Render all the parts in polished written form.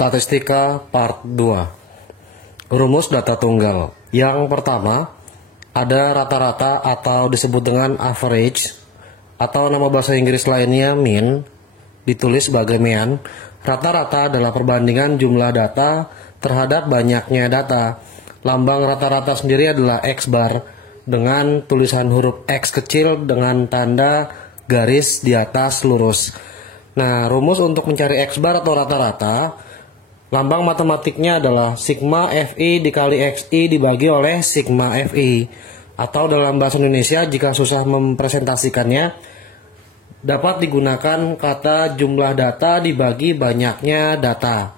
Statistika Part 2. Rumus data tunggal. Yang pertama, ada rata-rata atau disebut dengan average, atau nama bahasa Inggris lainnya mean, ditulis sebagai mean. Rata-rata adalah perbandingan jumlah data terhadap banyaknya data. Lambang rata-rata sendiri adalah X bar dengan tulisan huruf X kecil dengan tanda garis di atas lurus. Nah, rumus untuk mencari X bar atau rata-rata, lambang matematiknya adalah sigma FI dikali XI dibagi oleh sigma FI. Atau dalam bahasa Indonesia, jika susah mempresentasikannya, dapat digunakan kata jumlah data dibagi banyaknya data.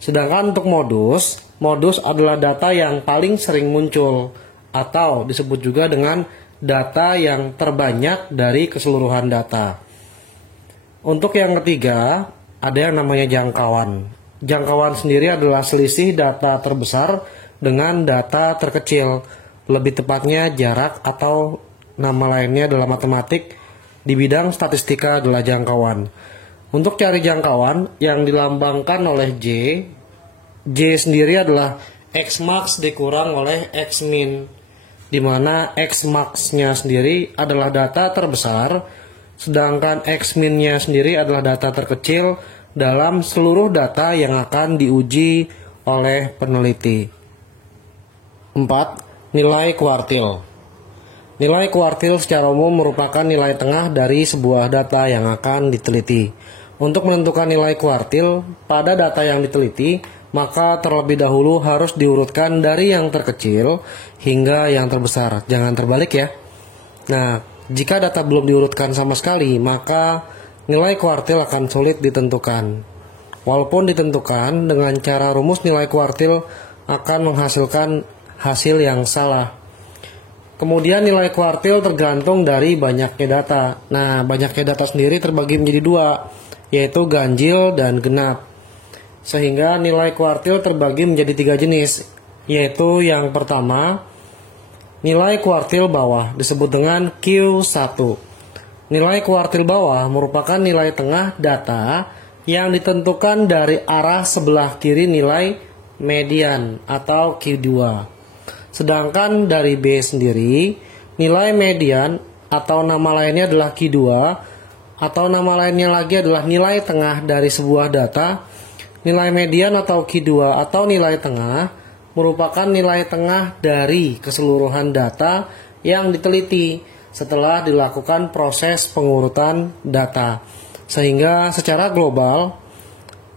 Sedangkan untuk modus adalah data yang paling sering muncul, atau disebut juga dengan data yang terbanyak dari keseluruhan data. Untuk yang ketiga, ada yang namanya jangkauan. Jangkauan sendiri adalah selisih data terbesar dengan data terkecil. Lebih tepatnya jarak atau nama lainnya dalam matematik di bidang statistika adalah jangkauan. Untuk cari jangkauan yang dilambangkan oleh J sendiri adalah X max dikurang oleh X min, di mana X max-nya sendiri adalah data terbesar, sedangkan X min-nya sendiri adalah data terkecil dalam seluruh data yang akan diuji oleh peneliti. 4. Nilai kuartil. Nilai kuartil secara umum merupakan nilai tengah dari sebuah data yang akan diteliti. Untuk menentukan nilai kuartil pada data yang diteliti, maka terlebih dahulu harus diurutkan dari yang terkecil hingga yang terbesar. Jangan terbalik ya. Nah, jika data belum diurutkan sama sekali, maka nilai kuartil akan sulit ditentukan. Walaupun ditentukan dengan cara rumus, nilai kuartil akan menghasilkan hasil yang salah. Kemudian nilai kuartil tergantung dari banyaknya data. Nah, banyaknya data sendiri terbagi menjadi dua, yaitu ganjil dan genap. Sehingga nilai kuartil terbagi menjadi 3 jenis, yaitu yang pertama, nilai kuartil bawah disebut dengan Q1. Nilai kuartil bawah merupakan nilai tengah data yang ditentukan dari arah sebelah kiri nilai median atau Q2. Sedangkan dari B sendiri, nilai median atau nama lainnya adalah Q2, atau nama lainnya lagi adalah nilai tengah dari sebuah data. Nilai median atau Q2 atau nilai tengah merupakan nilai tengah dari keseluruhan data yang diteliti setelah dilakukan proses pengurutan data. Sehingga secara global,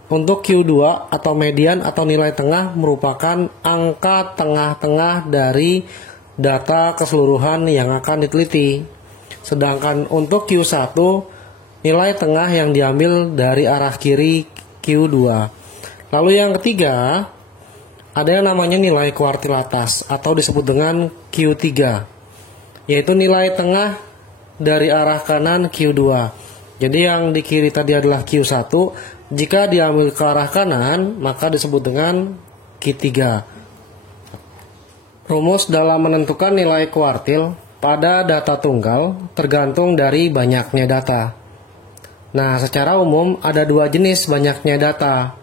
untuk Q2 atau median atau nilai tengah merupakan angka tengah-tengah dari data keseluruhan yang akan diteliti. Sedangkan untuk Q1, nilai tengah yang diambil dari arah kiri Q2. Lalu yang ketiga, ada yang namanya nilai kuartil atas atau disebut dengan Q3, yaitu nilai tengah dari arah kanan Q2. Jadi yang di kiri tadi adalah Q1, jika diambil ke arah kanan maka disebut dengan Q3. Rumus dalam menentukan nilai kuartil pada data tunggal tergantung dari banyaknya data. Nah, secara umum ada 2 jenis banyaknya data,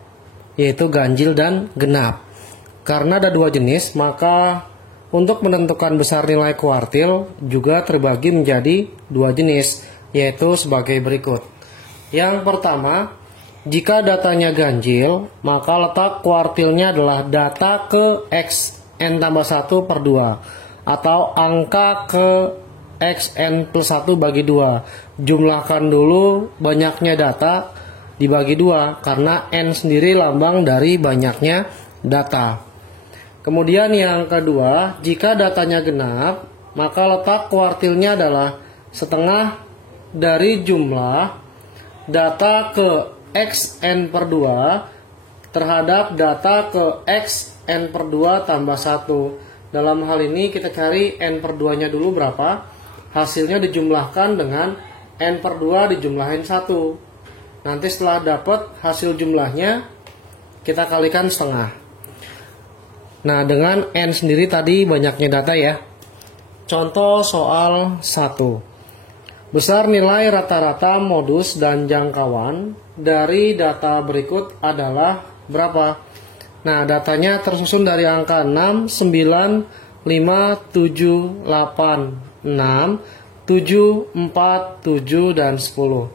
yaitu ganjil dan genap. Karena ada 2 jenis, maka untuk menentukan besar nilai kuartil juga terbagi menjadi 2 jenis, yaitu sebagai berikut. Yang pertama, jika datanya ganjil, maka letak kuartilnya adalah data ke Xn tambah 1 per 2, atau angka ke Xn plus 1 bagi 2. Jumlahkan dulu banyaknya data dibagi 2, karena N sendiri lambang dari banyaknya data. Kemudian yang kedua, jika datanya genap, maka letak kuartilnya adalah setengah dari jumlah data ke Xn per 2 terhadap data ke Xn per 2 tambah 1. Dalam hal ini kita cari N per 2 nya dulu berapa, hasilnya dijumlahkan dengan N per 2 dijumlahin 1. Nanti setelah dapat hasil jumlahnya, kita kalikan setengah. Nah, dengan N sendiri tadi banyaknya data ya. Contoh soal 1. Besar nilai rata-rata modus dan jangkauan dari data berikut adalah berapa? Nah, datanya tersusun dari angka 6, 9, 5, 7, 8, 6, 7, 4, 7, dan 10.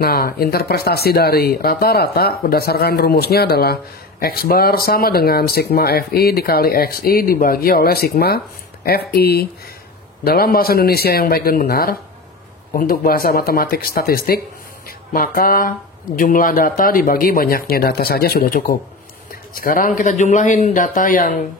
Nah, interpretasi dari rata-rata berdasarkan rumusnya adalah X bar sama dengan sigma FI dikali XI dibagi oleh sigma FI. Dalam bahasa Indonesia yang baik dan benar, untuk bahasa matematik statistik, maka jumlah data dibagi banyaknya data saja sudah cukup. Sekarang kita jumlahin data yang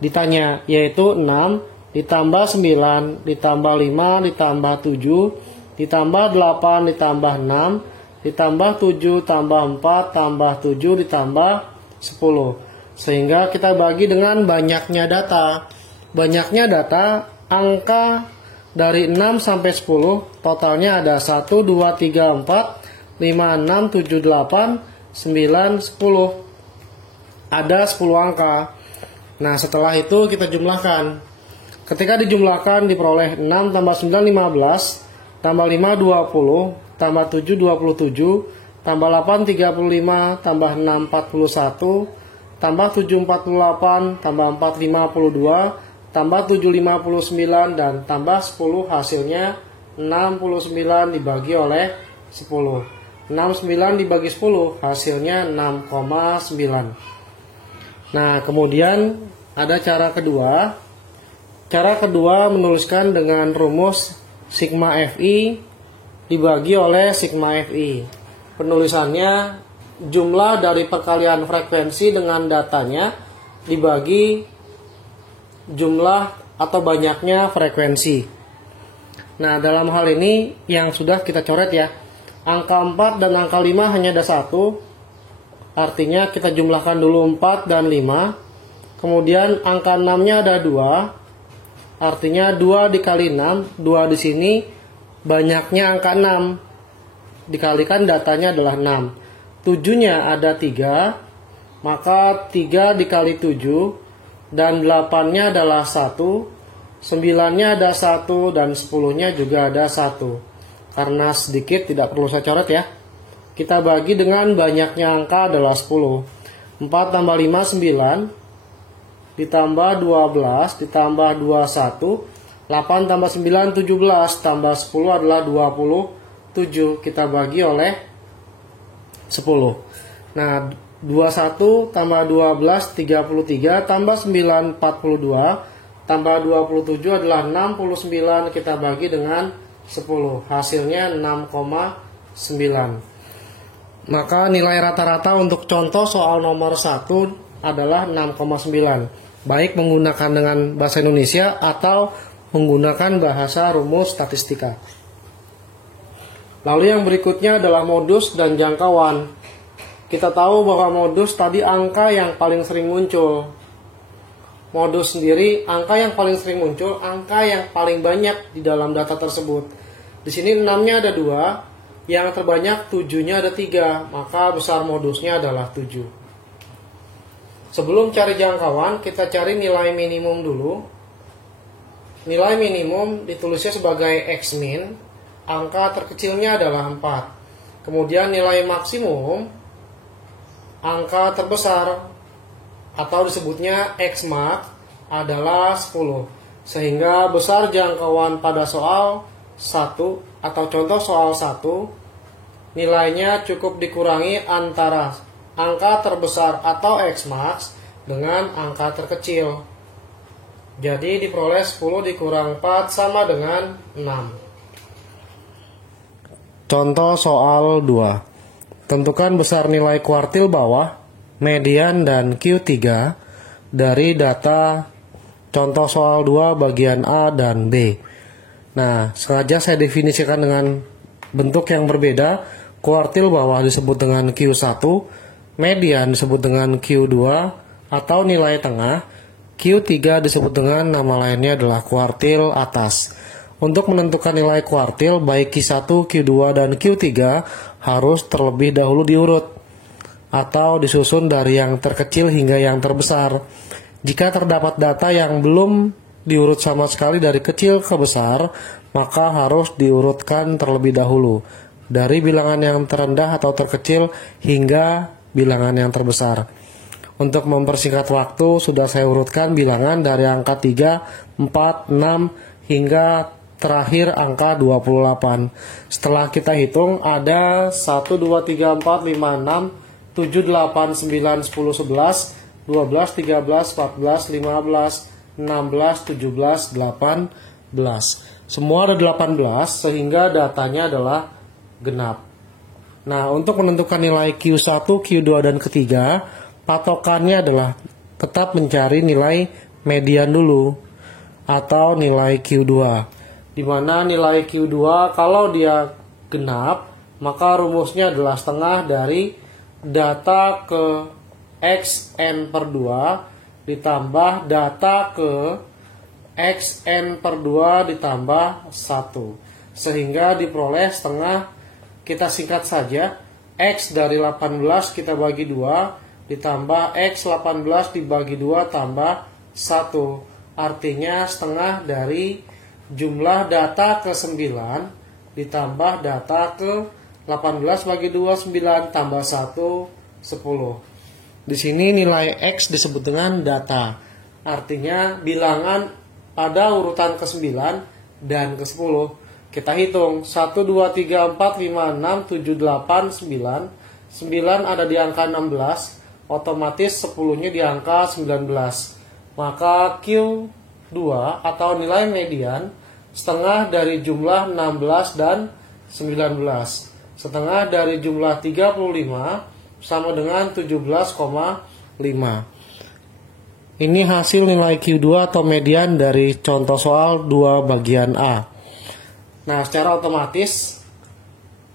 ditanya, yaitu 6 ditambah 9 ditambah 5 ditambah 7 ditambah 8 ditambah 6 ditambah 7 tambah 4 tambah 7 ditambah 10. Sehingga kita bagi dengan banyaknya data. Banyaknya data, angka dari 6 sampai 10 totalnya ada 1, 2, 3, 4, 5, 6, 7, 8, 9, 10. Ada 10 angka. Nah, setelah itu kita jumlahkan. Ketika dijumlahkan diperoleh 6 tambah 9 15, tambah 5 20, tambah 7 27, tambah 8 35, tambah 6 41, tambah 7 48, tambah 4 52, tambah 7 59, dan tambah 10 hasilnya 69 dibagi oleh 10. 69 dibagi 10 hasilnya 6,9. Nah, kemudian ada cara kedua. Cara kedua menuliskan dengan rumus sigma FI dibagi oleh sigma FI. Penulisannya jumlah dari perkalian frekuensi dengan datanya dibagi jumlah atau banyaknya frekuensi. Nah, dalam hal ini yang sudah kita coret ya, angka 4 dan angka 5 hanya ada 1, artinya kita jumlahkan dulu 4 dan 5. Kemudian angka 6-nya ada 2, artinya 2 dikali 6, 2 di sini banyaknya angka 6, dikalikan datanya adalah 6. 7-nya ada 3, maka 3 dikali 7, dan 8-nya adalah 1, 9-nya ada 1, dan 10-nya juga ada 1. Karena sedikit tidak perlu saya coret ya. Kita bagi dengan banyaknya angka adalah 10. 4 tambah 5 9, ditambah 12, ditambah 21, 8 tambah 9 17, tambah 10 adalah 27. Kita bagi oleh 10. Nah, 21 tambah 12 33, tambah 9 42, tambah 27 adalah 69. Kita bagi dengan 10. Hasilnya 6,9. Maka nilai rata-rata untuk contoh soal nomor 1 adalah 6,9. Baik menggunakan dengan bahasa Indonesia atau menggunakan bahasa rumus statistika. Lalu yang berikutnya adalah modus dan jangkauan. Kita tahu bahwa modus tadi angka yang paling sering muncul. Modus sendiri angka yang paling sering muncul, angka yang paling banyak di dalam data tersebut. Di sini 6-nya ada 2. Yang terbanyak 7-nya ada 3, maka besar modusnya adalah 7. Sebelum cari jangkauan, kita cari nilai minimum dulu. Nilai minimum ditulisnya sebagai X min, angka terkecilnya adalah 4. Kemudian nilai maksimum, angka terbesar atau disebutnya X max adalah 10. Sehingga besar jangkauan pada soal 1 atau contoh soal 1 nilainya cukup dikurangi antara angka terbesar atau X max dengan angka terkecil. Jadi diperoleh 10 dikurang 4 sama dengan 6. Contoh soal 2. Tentukan besar nilai kuartil bawah, median, dan Q3 dari data contoh soal 2 bagian A dan B. Nah, sengaja saya definisikan dengan bentuk yang berbeda. Kuartil bawah disebut dengan Q1, median disebut dengan Q2 atau nilai tengah, Q3 disebut dengan nama lainnya adalah kuartil atas. Untuk menentukan nilai kuartil, baik Q1, Q2, dan Q3 harus terlebih dahulu diurut atau disusun dari yang terkecil hingga yang terbesar. Jika terdapat data yang belum diurut sama sekali dari kecil ke besar, maka harus diurutkan terlebih dahulu dari bilangan yang terendah atau terkecil hingga bilangan yang terbesar. Untuk mempersingkat waktu, sudah saya urutkan bilangan dari angka 3, 4, 6, hingga terakhir angka 28. Setelah kita hitung ada 1, 2, 3, 4, 5, 6, 7, 8, 9, 10, 11, 12, 13, 14, 15, 16, 17, 18. Semua ada 18 sehingga datanya adalah genap. Nah, untuk menentukan nilai Q1, Q2, dan ketiga, patokannya adalah tetap mencari nilai median dulu atau nilai Q2. Di mana nilai Q2 kalau dia genap, maka rumusnya adalah setengah dari data ke XN per 2 ditambah data ke XN per 2 ditambah 1. Sehingga diperoleh setengah, kita singkat saja, X dari 18 kita bagi 2, ditambah X 18 dibagi 2 tambah 1. Artinya setengah dari jumlah data ke 9 ditambah data ke 18 bagi 2, 9 tambah 1, 10. Di sini nilai X disebut dengan data. Artinya bilangan pada urutan ke-9 dan ke-10. Kita hitung 1, 2, 3, 4, 5, 6, 7, 8, 9. 9 ada di angka 16, otomatis 10-nya di angka 19. Maka Q2 atau nilai median setengah dari jumlah 16 dan 19. Setengah dari jumlah 35 sama dengan 17,5. Ini hasil nilai Q2 atau median dari contoh soal 2 bagian A. Nah, secara otomatis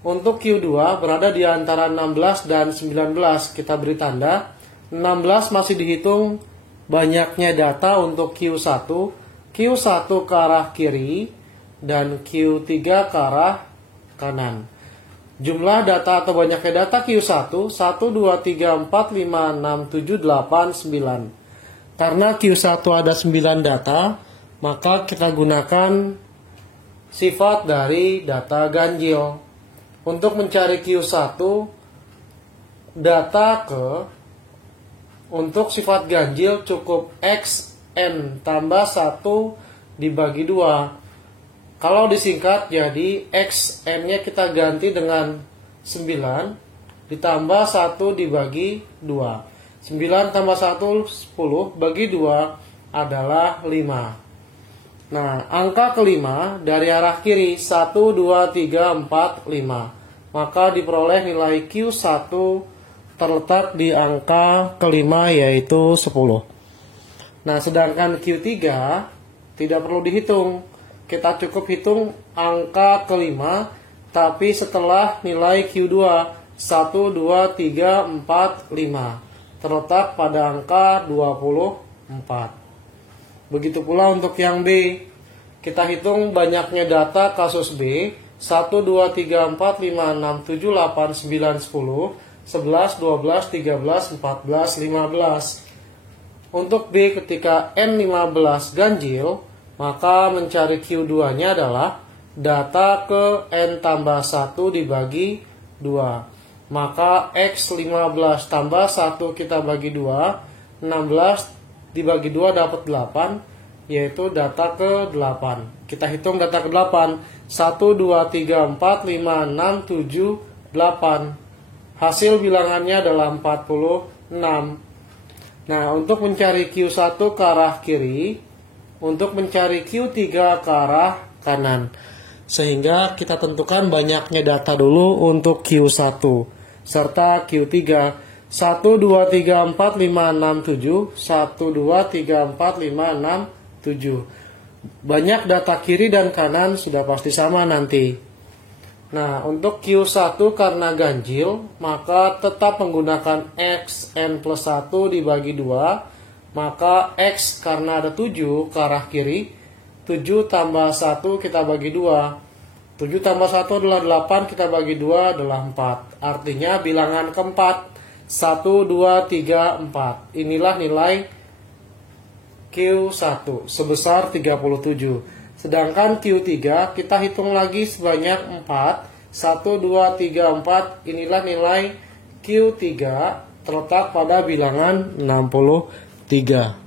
untuk Q2 berada di antara 16 dan 19. Kita beri tanda 16 masih dihitung banyaknya data untuk Q1. Q1 ke arah kiri dan Q3 ke arah kanan. Jumlah data atau banyaknya data Q1 1, 2, 3, 4, 5, 6, 7, 8, 9. Karena Q1 ada 9 data, maka kita gunakan sifat dari data ganjil. Untuk mencari Q1, data ke untuk sifat ganjil cukup XN tambah 1 dibagi 2. Kalau disingkat jadi XN-nya kita ganti dengan 9 ditambah 1 dibagi 2. 9 tambah 1, 10, bagi 2 adalah 5. Nah, angka kelima dari arah kiri 1, 2, 3, 4, 5. Maka diperoleh nilai Q1 terletak di angka kelima yaitu 10. Nah, sedangkan Q3 tidak perlu dihitung. Kita cukup hitung angka kelima tapi setelah nilai Q2 1, 2, 3, 4, 5. Terletak pada angka 24. Begitu pula untuk yang B. Kita hitung banyaknya data kasus B. 1, 2, 3, 4, 5, 6, 7, 8, 9, 10, 11, 12, 13, 14, 15. Untuk B ketika N15 ganjil, maka mencari Q2-nya adalah data ke N tambah 1 dibagi 2. Maka X15 tambah 1 kita bagi 2, 16 dibagi 2 dapat 8, yaitu data ke 8. Kita hitung data ke 8. 1, 2, 3, 4, 5, 6, 7, 8. Hasil bilangannya adalah 46. Nah, untuk mencari Q1 ke arah kiri, untuk mencari Q3 ke arah kanan. Sehingga kita tentukan banyaknya data dulu untuk Q1 serta Q3. 1, 2, 3, 4, 5, 6, 7. 1, 2, 3, 4, 5, 6, 7. Banyak data kiri dan kanan sudah pasti sama nanti. Nah, untuk Q1 karena ganjil, maka tetap menggunakan XN plus 1 dibagi 2. Maka X karena ada 7 ke arah kiri, 7 tambah 1 kita bagi 2. 7 tambah 1 adalah 8, kita bagi 2 adalah 4. Artinya bilangan keempat 1, 2, 3, 4. Inilah nilai Q1 sebesar 37. Sedangkan Q3 kita hitung lagi sebanyak 4. 1, 2, 3, 4. Inilah nilai Q3 terletak pada bilangan 63.